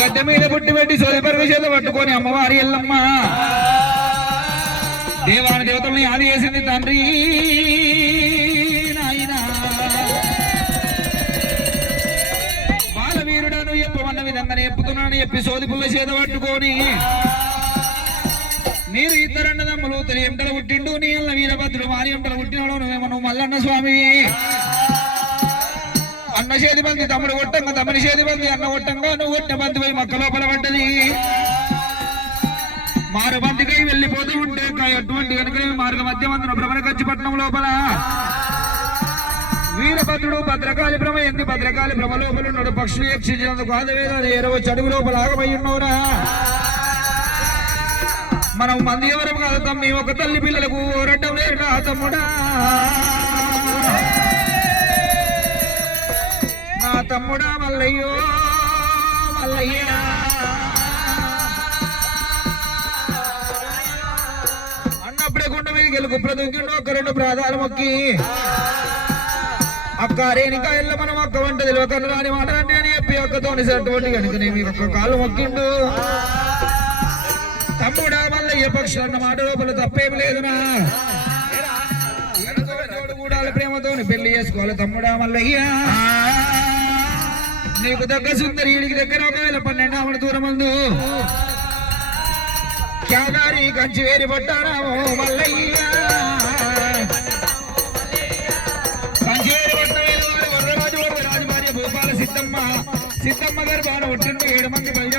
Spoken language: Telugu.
గద్దె మీద పుట్టి పెట్టి సోదరి చేత పట్టుకొని అమ్మవారి ఎల్లమ్మ దేవాని దేవతల్ని ఆది చేసింది తండ్రి నాయన బాలవీరుడను చెప్పమన్న విధంగానే చెప్పుతున్నాను చెప్పి సోది పుల్ల చేత పట్టుకొని మీరు ఇద్దరన్నదమ్ములు తొలి ఎంటలు పుట్టిండు నీ అల్ల వీరభద్రుడు మారి ఎంటలు పుట్టినాడు నువ్వేమో నువ్వు మల్లన్న స్వామి అన్న చేతి బంది తమ్ముడు కొట్టంగా తమ్ముని చేతి బంది అన్న కొట్టంగా నువ్వు కొట్టిన బంది పోయి మక్క లోపల పడ్డది మారు బంతికై వెళ్ళిపోతూ ఉంటే అటువంటి కనుక మార్గ మధ్య మందున భ్రమణ కచ్చిపట్నం లోపల వీరభద్రుడు భద్రకాళి భ్రమ ఎంది భద్రకాళి భ్రమ లోపల ఉన్నాడు పక్షులు యక్షించినందుకు ఆదవేదాలు 20 చడుగు లోపల ఆగమై ఉన్నవరా మనం మంది ఎవరం కాదు తమ్మి ఒక తల్లి పిల్లలకు ఓరటం లేరు తమ్ముడా నా తమ్ముడా మల్లయ్యో మల్లయ్యా అన్నప్పుడే గుండ మీద గెలుగు ప్రదుంకిండు ఒక 2 ప్రాధాలు మొక్కి అక్క రేణికా ఎల్ల మనం అక్క వంట తెలియకన్ను రాని మాటలంటే అని చెప్పి అక్కతోని సటువంటి కనుక నేను ఒక్క కాలు మొక్కిండు తమ్ముడా మల్లయ్య పక్షులు అన్న మాట లోపల తప్పేమి లేదునా గూడాల ప్రేమతోని పెళ్లి చేసుకోవాలి తమ్ముడా మల్లయ్య నీకు దగ్గర సుందరి వీడికి దగ్గర ఒకవేళ 12 ఆవిడ దూరం అందు క్యాగారి కంచి వేరి పట్టారామో మల్లయ్య కంచి వేరి పట్టలేదు వరరాజు భార్య భూపాల సిద్ధమ్మ గర్భాన ఒట్టిండు 7 మంది బయట